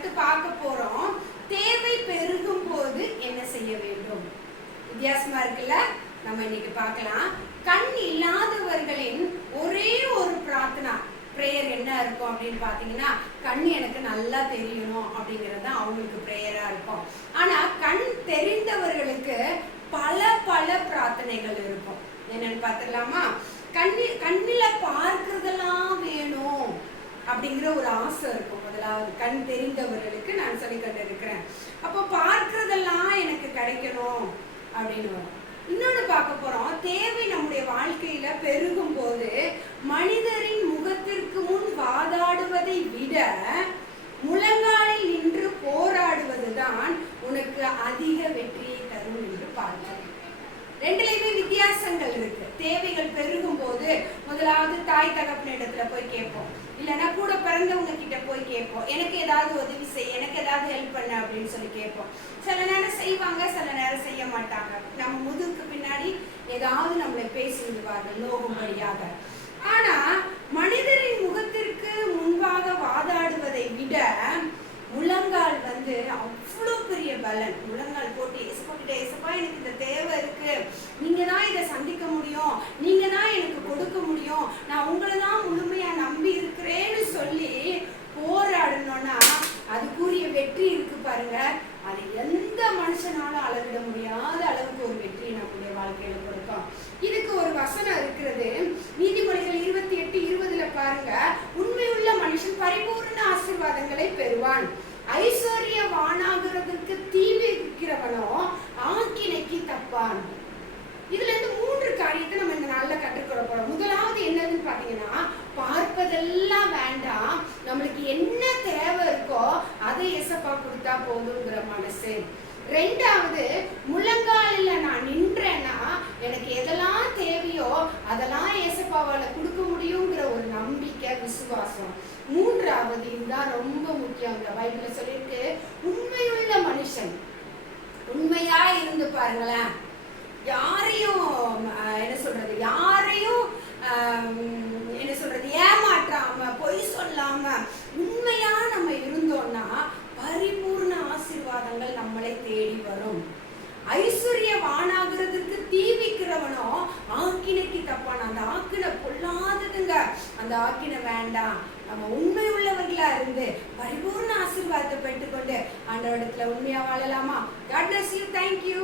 அடுத்து பார்க்க போறோம். தேவை பெருகும் போது என்ன செய்ய வேண்டும்? வித்தியாசமா இருக்குல்ல? நம்ம இன்னைக்கு பார்க்கலாம். கண் இல்லாதவர்களின் ஒரே ஒரு பிரார்த்தனா பிரேயர் என்ன இருக்கும் அப்படின்னு பாத்தீங்கன்னா, கண் எனக்கு நல்லா தெரியணும் அப்படிங்கிறது தான் அவங்களுக்கு பிரேயரா இருக்கும். ஆனா கண் தெரிந்தவர்களுக்கு பல பல பிரார்த்தனைகள் இருக்கும். என்னன்னு பார்த்துடலாமா? கண்ணில பார்க்கறதெல்லாம் வேணும் அப்படிங்கிற ஒரு ஆசை இருக்கும். முதலாவது கண் தெரிந்தவர்களுக்கு நான் சொல்லி கொண்டு இருக்கிறேன். அப்போ பார்க்கறதெல்லாம் எனக்கு கிடைக்கணும் அப்படின்னு வரும். இன்னொன்று பார்க்க போறோம். தேவை நம்முடைய வாழ்க்கையில பெருகும் போது மனிதரின் முகத்திற்கு முன் வாதாடுவதை விட முழங்காலில் நின்று போராடுவதுதான் உனக்கு அதிக வெற்றியை தரும் என்று பார்க்கிறேன். ரெண்டுலையுமே வித்தியாசங்கள் இருக்கு. தேவைகள் பெருகும் போது முதலாவது தாய் தகப்பனிடத்துல போய் கேட்போம், இல்லைன்னா கூட பிறந்தவங்க கிட்ட போய் கேட்போம், எனக்கு ஏதாவது உதவி செய், எனக்கு ஏதாவது ஹெல்ப் பண்ண அப்படின்னு சொல்லி கேட்போம். சில நேரம் செய்வாங்க, சில நேரம் செய்ய மாட்டாங்க. நம்ம முதுகுக்கு பின்னாடி ஏதாவது நம்மளை பேசி விடுவார்கள் நோகும்படியாக. ஆனா மனிதரின் முகத்திற்கு முன்பாக வாதாடுவதை விட முழங்கால் அவ்வளோ பெரிய பலன். முழங்கால் போட்டு ஏசப்பாக்கிட்ட, ஏசப்பா எனக்கு இந்த தேவை இருக்கு, நீங்க தான் இதை சந்திக்க முடியும், நீங்க தான் எனக்கு கொடுக்க முடியும், நான் உங்களை தான் முழுமையா நம்பி இருக்கிறேன்னு சொல்லி போராடணும்னா அதுக்குரிய வெற்றி இருக்கு பாருங்க. அது எந்த மனுஷனாலும் அளவிட முடியாத அளவுக்கு ஒரு வெற்றி நம்முடைய வாழ்க்கையில கொடுக்கும். இதுக்கு ஒரு வசனம் இருக்கிறது. நீதிமொழிகள் 28:20 பாருங்க, உண்மையுள்ள மனுஷன் பரிபூர்ண ஆசீர்வாதங்களை பெறுவான், ஐஸ்வர்யவானாகிறதுக்கு தீ வைக்கிறவனோ ஆக்கினைக்கு தப்பான். இதுல இருந்து 3 காரியத்தை நம்ம இந்த நாள்ல கற்றுக்கொள்ள போறோம். முதலாவது என்னதுன்னு பாத்தீங்கன்னா, பார்ப்பதெல்லாம் வேண்டாம், நம்மளுக்கு என்ன தேவை இருக்கோ அதை ஏசப்பா கொடுத்தா போதுங்கிற மனசு. ரெண்டாவது, முழங்காலில நான் நின்றேன்னா எனக்கு எதெல்லாம் தேவையோ அதெல்லாம் ஏசப்பாவால கொடுக்க முடியுங்கிற ஒரு நம்பிக்கை, விசுவாசம். மூன்றாவது, இதுதான் ரொம்ப முக்கியம். இந்த பைபிள்ல சொல்லியிருக்கு, உண்மையுள்ள மனுஷன். உண்மையா இருந்து பாருங்களேன், யாரையும் ஏமாற்றாம பொய் சொல்லாம உண்மையா நம்ம இருந்தோம்னா பரிபூர்ண ஆசீர்வாதங்கள் நம்மளை தேடி வரும். ஐஸ்வர்யவானாகிறதுக்கு தீ வைக்கிறவனோ ஆக்கினைக்கு தப்பான. அந்த ஆக்கினை பொல்லாததுங்க, அந்த ஆக்கினை வேண்டாம். நம்ம உண்மை உள்ளவர்களா இருந்து பரிபூர்ண ஆசீர்வாதத்தை பெற்றுக்கொண்டு ஆண்டவரிடத்துல உண்மையா வாழலாமா? God bless you. Thank you.